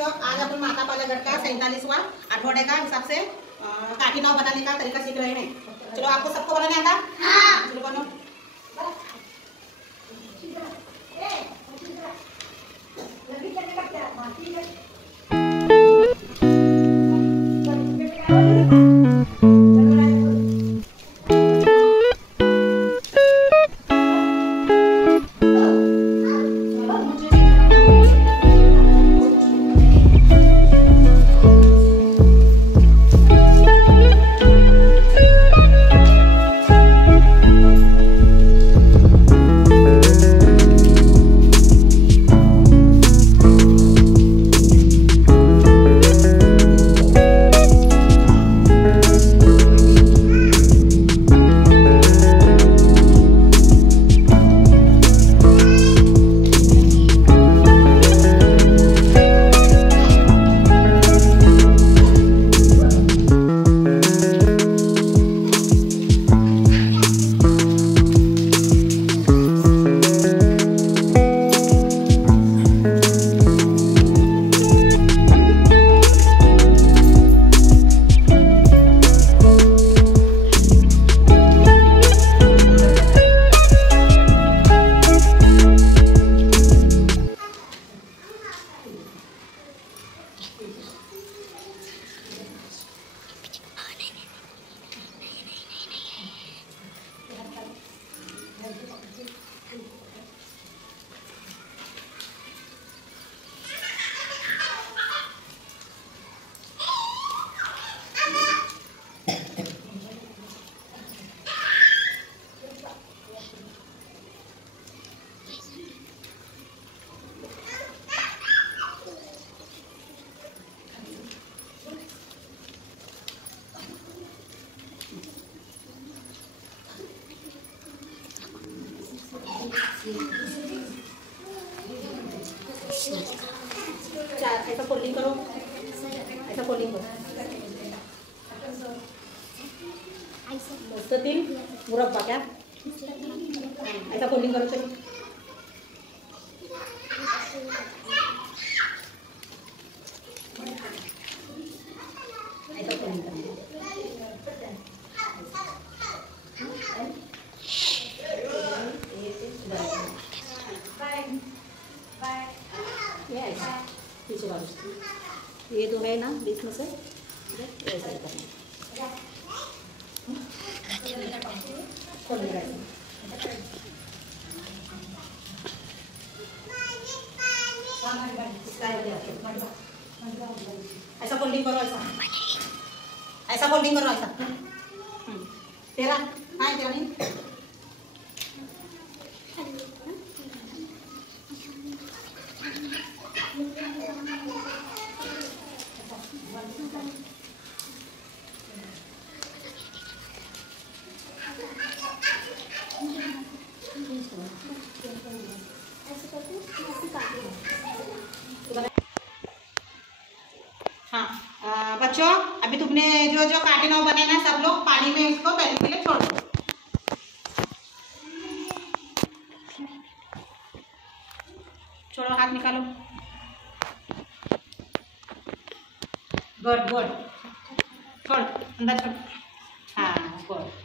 बच्चों, आज अपन माता पाला गढ़ का 47वां आठवड़े का हिसाब से काठी नाव बनाने का तरीका सीख रहे हैं। चलो, आपको सबको बनाने आता? हाँ। चलो बनो। ऐसा फोल्डिंग करो, ऐसा फोल्डिंग करो। तीन मुरब्बा क्या? ऐसा फोल्डिंग करो। चलो ऐसा फोल्डिंग करो। पीछे वाली ये तो है ना बीच में से, ऐसा ही करना। ऐसा फोल्डिंग करो, ऐसा फोल्डिंग करो, ऐसा। तेरा हाँ, तेरा नहीं। हाँ बच्चों, अभी तुमने जो जो काटे नाव बनाए ना, सब लोग पानी में इसको तैरने के लिए छोड़ दो। छोड़ो, हाथ निकालो। गुड गुड, छोड़ अंदर छोड़। हाँ गुड।